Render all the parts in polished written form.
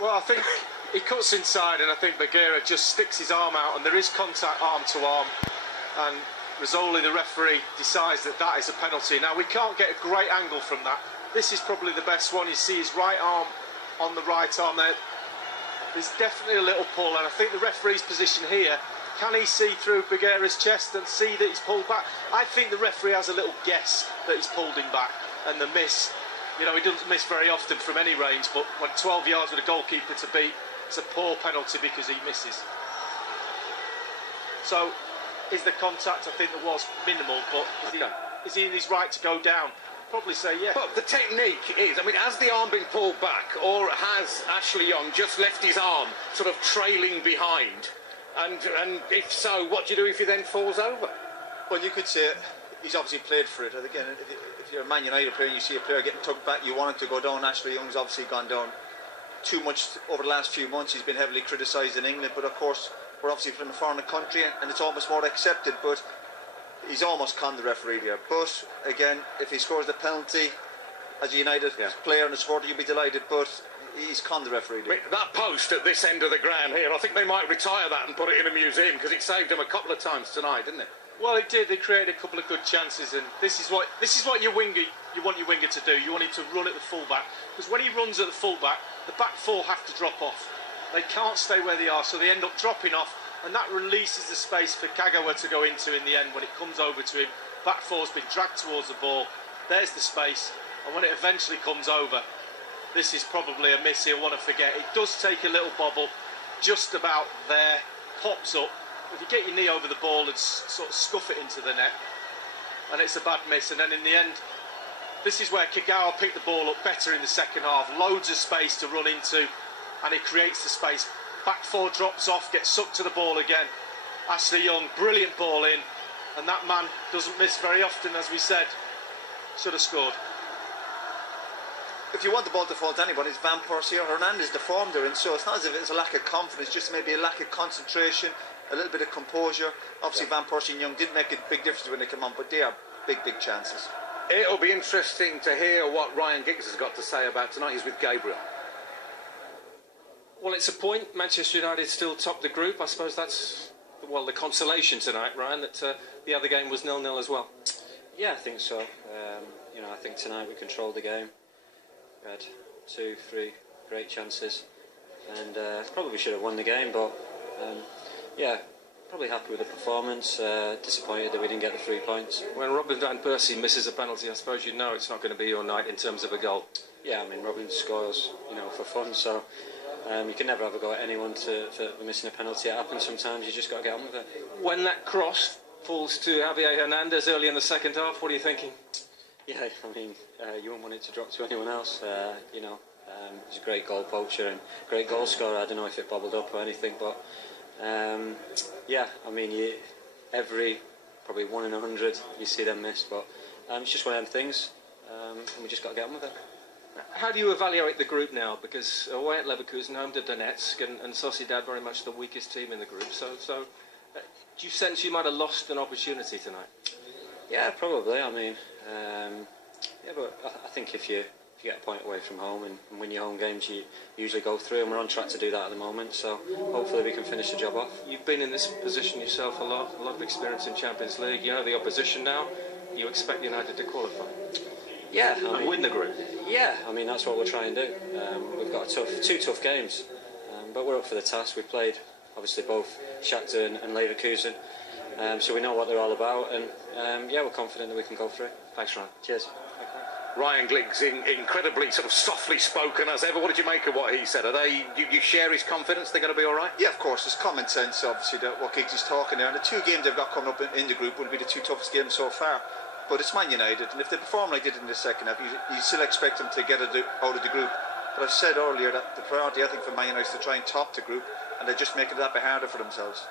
Well, I think he cuts inside, and I think Bagheera just sticks his arm out, and there is contact arm to arm, and Rizzoli, the referee, decides that that is a penalty. Now, we can't get a great angle from that. This is probably the best one. You see his right arm on the right arm there. There's definitely a little pull, and I think the referee's position here, can he see through Bagheera's chest and see that he's pulled back? I think the referee has a little guess that he's pulled him back, and the miss, you know, he doesn't miss very often from any range, but when 12 yards with a goalkeeper to beat, it's a poor penalty because he misses. So, is the contact? I think there was minimal, but is he in his right to go down? Probably say yeah. But the technique is, I mean, has the arm been pulled back, or has Ashley Young just left his arm sort of trailing behind? And if so, what do you do if he then falls over? Well, you could say he's obviously played for it. And again, if you're a Man United player and you see a player getting tugged back, you want him to go down. Ashley Young's obviously gone down too much over the last few months. He's been heavily criticised in England, but of course we're obviously from a foreign country and it's almost more accepted, but he's almost conned the referee there. But again, if he scores the penalty as a United player and a supporter, you'll be delighted, but he's conned the referee there. That post at this end of the ground here, I think they might retire that and put it in a museum, because it saved them a couple of times tonight, didn't it? Well, it did. They created a couple of good chances, and this is what you want your winger to do. You want him to run at the fullback, because when he runs at the fullback, the back four have to drop off. They can't stay where they are, so they end up dropping off, and that releases the space for Kagawa to go into in the end when it comes over to him. Back four's been dragged towards the ball. There's the space, and when it eventually comes over, this is probably a miss he'll want to forget. It does take a little bobble, just about there, pops up. If you get your knee over the ball and sort of scuff it into the net, and it's a bad miss, and then in the end, this is where Kagawa picked the ball up better in the second half. Loads of space to run into, and he creates the space. Back four drops off, gets sucked to the ball again. Ashley Young, brilliant ball in, and that man doesn't miss very often, as we said. Should have scored. If you want the ball to fall to anybody, it's Van Persie or Hernandez, the form they're in. So it's not as if it's a lack of confidence, just maybe a lack of concentration, a little bit of composure. Obviously, Van Persie and Young did make a big difference when they come on, but they are big chances. It'll be interesting to hear what Ryan Giggs has got to say about tonight. He's with Gabriel. Well, it's a point. Manchester United still top the group. I suppose that's, well, the consolation tonight, Ryan, that the other game was 0-0 as well. Yeah, I think so. You know, I think tonight we controlled the game. We had 2-3 great chances, and probably should have won the game, but yeah, probably happy with the performance. Disappointed that we didn't get the 3 points. When Robin Van Persie misses a penalty, I suppose you know it's not going to be your night in terms of a goal. Yeah, I mean, Robin scores, you know, for fun, so you can never have a go at anyone for missing a penalty. It happens sometimes. You just got to get on with it. When that cross falls to Javier Hernandez early in the second half, what are you thinking? Yeah, I mean, you wouldn't want it to drop to anyone else. You know, he's a great goal poacher and great goal scorer. I don't know if it bobbled up or anything, but yeah, I mean, every probably 1 in 100 you see them miss, but it's just one of them things, and we just got to get on with it. How do you evaluate the group now? Because away at Leverkusen, home to Donetsk, and Sociedad very much the weakest team in the group. So do you sense you might have lost an opportunity tonight? Yeah, probably. I mean, yeah, but I think if you get a point away from home and win your home games, you usually go through, and we're on track to do that at the moment. So hopefully we can finish the job off. You've been in this position yourself a lot of experience in Champions League. You know the opposition now. You expect United to qualify. Yeah, I mean, win the group. Yeah, I mean that's what we'll try and do. We've got two tough games, but we're up for the task. We played obviously both Shakhtar and Leverkusen, so we know what they're all about, and yeah, we're confident that we can go through. Thanks, Ryan. Cheers. Ryan Giggs, incredibly sort of softly spoken as ever. What did you make of what he said? You share his confidence? They're going to be all right? Yeah, of course. It's common sense, obviously, that what Giggs is talking there. And the 2 games they've got coming up in the group will be the 2 toughest games so far. But it's Man United, and if they perform like they did in the second half, you still expect them to get out of the group. But I've said earlier that the priority, I think, for Man United is to try and top the group, and they're just making it that bit harder for themselves.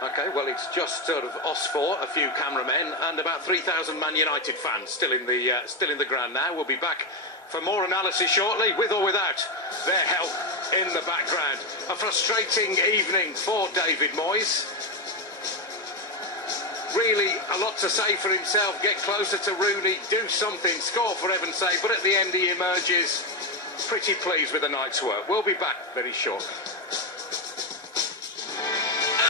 OK, well, it's just sort of us four, a few cameramen, and about 3,000 Man United fans still in the ground now. We'll be back for more analysis shortly, with or without their help in the background. A frustrating evening for David Moyes. Really a lot to say for himself, get closer to Rooney, do something, score for heaven's sake, but at the end he emerges pretty pleased with the night's work. We'll be back very shortly.